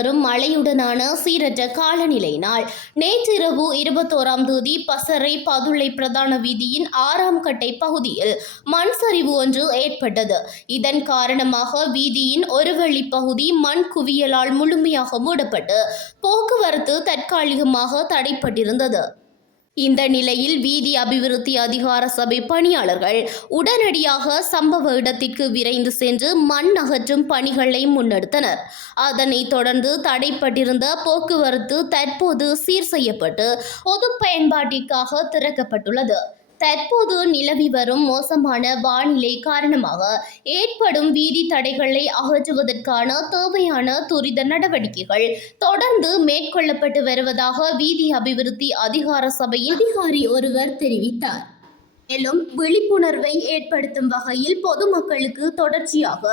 தொடரும் மழையுடனான சீரற்ற காலநிலையினால் நேற்றிரவு 21ஆம் தேதி பசறை பதுளை பிரதான வீதியின் 6ஆம் கட்டை பகுதியில் மண் சரிவு ஒன்று ஏற்பட்டது. இதன் காரணமாக வீதியின் ஒரு வழி பகுதி மண் குவியலால் முழுமையாக மூடப்பட்டு போக்குவரத்து தற்காலிகமாக தடைப்பட்டிருந்தது. இந்த நிலையில் வீதி அபிவிருத்தி அதிகார சபை பணியாளர்கள் உடனடியாக சம்பவ இடத்திற்கு விரைந்து சென்று மண் அகற்றும் பணிகளை முன்னெடுத்தனர். அதனைத் தொடர்ந்து தடைப்பட்டிருந்த போக்குவரத்து தற்போது சீர் செய்யப்பட்டு பொது பயன்பாட்டிற்காக திறக்கப்பட்டுள்ளது. தற்போது நிலவி வரும் மோசமான வானிலை காரணமாக ஏற்படும் வீதி தடைகளை அகற்றுவதற்கான தேவையான துரித நடவடிக்கைகள் தொடர்ந்து மேற்கொள்ளப்பட்டு வருவதாக வீதி அபிவிருத்தி அதிகார சபையின் அதிகாரி ஒருவர் தெரிவித்தார். மேலும் விழிப்புணர்வை ஏற்படுத்தும் வகையில் பொதுமக்களுக்கு தொடர்ச்சியாக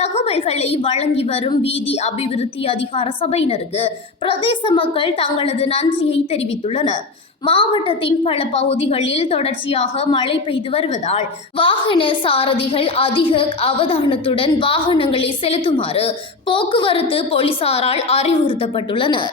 தகவல்களை வழங்கி வரும் வீதி அபிவிருத்தி அதிகார சபையினருக்கு பிரதேச மக்கள் தங்களது நன்றியை தெரிவித்துள்ளனர். மாவட்டத்தின் பல பகுதிகளில் தொடர்ச்சியாக மழை பெய்து வருவதால் வாகன சாரதிகள் அதிக அவதானத்துடன் வாகனங்களை செலுத்துமாறு போக்குவரத்து போலீசாரால் அறிவுறுத்தப்பட்டுள்ளனர்.